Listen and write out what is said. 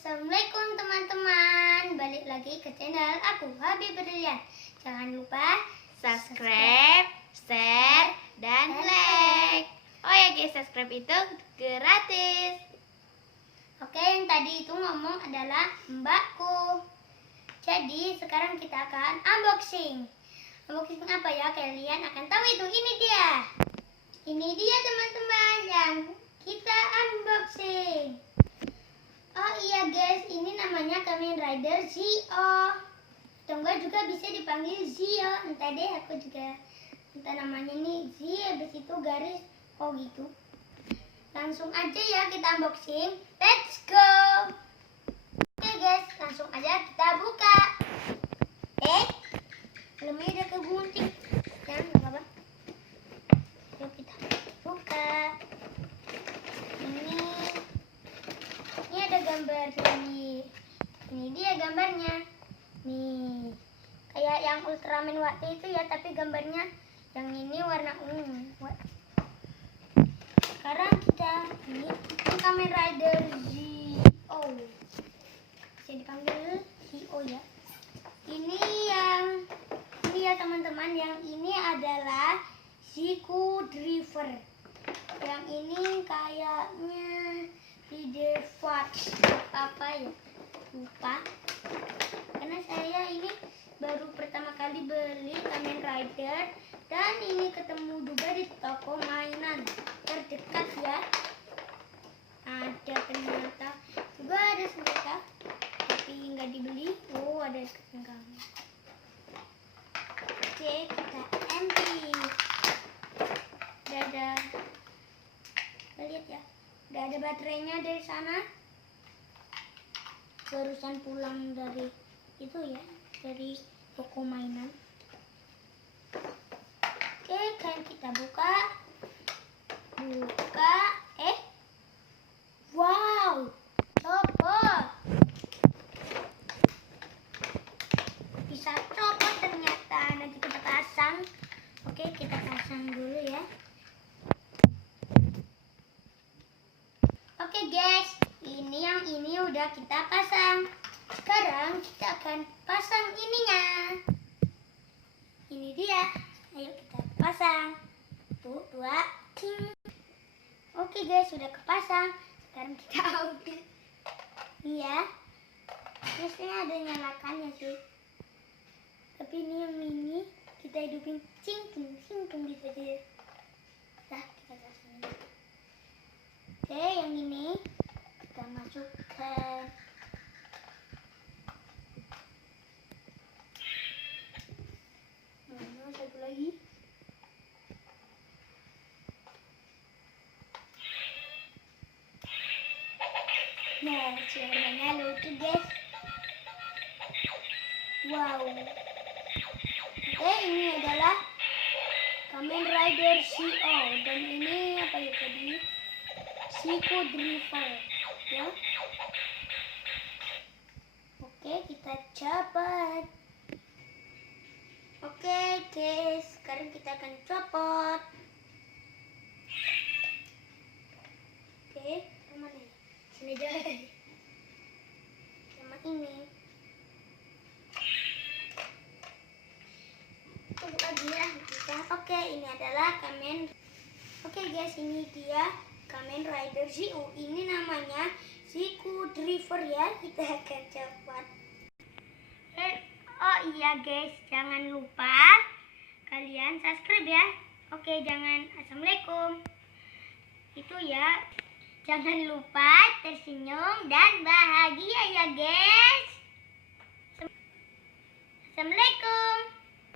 Assalamualaikum teman-teman, balik lagi ke channel aku Habib Brilian. Jangan lupa subscribe, share, dan like. Oh ya guys, subscribe itu gratis. Oke, yang tadi itu ngomong adalah mbakku. Jadi sekarang kita akan unboxing. Unboxing apa ya? Kalian akan tahu itu. Ini dia teman-teman yang kita unboxing. Oh iya guys, ini namanya Kamen Rider Zio. Atau enggak juga bisa dipanggil Zio. Entah deh, aku juga entah namanya nih Zio, habis itu garis gitu. Langsung aja ya kita unboxing. Let's go. Oke guys, langsung aja kita buka. Dalamnya udah kegunting. Jangan apa-apa. Yuk kita buka. Ini ada gambar ini dia gambarnya nih, kayak yang Ultraman waktu itu ya, tapi gambarnya yang ini warna ungu. Sekarang kita ini Kamen Rider Zio, bisa dipanggil Zio ya. Ini ya teman-teman, yang ini adalah Ziku Driver. Yang ini kayaknya di Default apa ya, lupa, karena saya ini baru pertama kali beli Kamen Rider, dan ini ketemu juga di toko mainan terdekat ya. Ada ternyata juga ada senjata tapi nggak dibeli. Oh, ada senjata. Oke, kita empty. Lihat ya, udah ada baterainya dari sana. Barusan pulang dari itu ya, dari toko mainan. Oke, kan kita buka. Wow, copot. Bisa copot ternyata. Nanti kita pasang. Oke, kita pasang dulu ya. Oke guys, ini udah kita pasang. Sekarang kita akan pasang ininya. Ini dia. Ayo kita pasang. 1, 2, ting. Oke guys, sudah kepasang. Sekarang kita ambil. Iya. Biasanya ada nyalakannya sih. Tapi ini yang ini kita hidupin cingtung gitu aja. Nah, kita pasang. Oke, yang ini kita masukkan. Satu lagi. Nah, suaranya lucu guys. Wow. Oke, ini adalah Kamen Rider Zio, dan ini apa ya tadi? Ziku Driver ya. Oke, kita coba. Oke guys, sekarang kita akan copot. Oke, kemana ya? Sini aja. Sama ini. Tunggu lagi ya kita. Oke, ini adalah Kamen. Oke guys, ini dia Kamen Rider Zio. Ini namanya Ziku Driver ya. Kita akan copot. Oh iya guys, jangan lupa kalian subscribe ya. Oke, Assalamualaikum. Itu ya. Jangan lupa tersenyum dan bahagia ya guys. Assalamualaikum.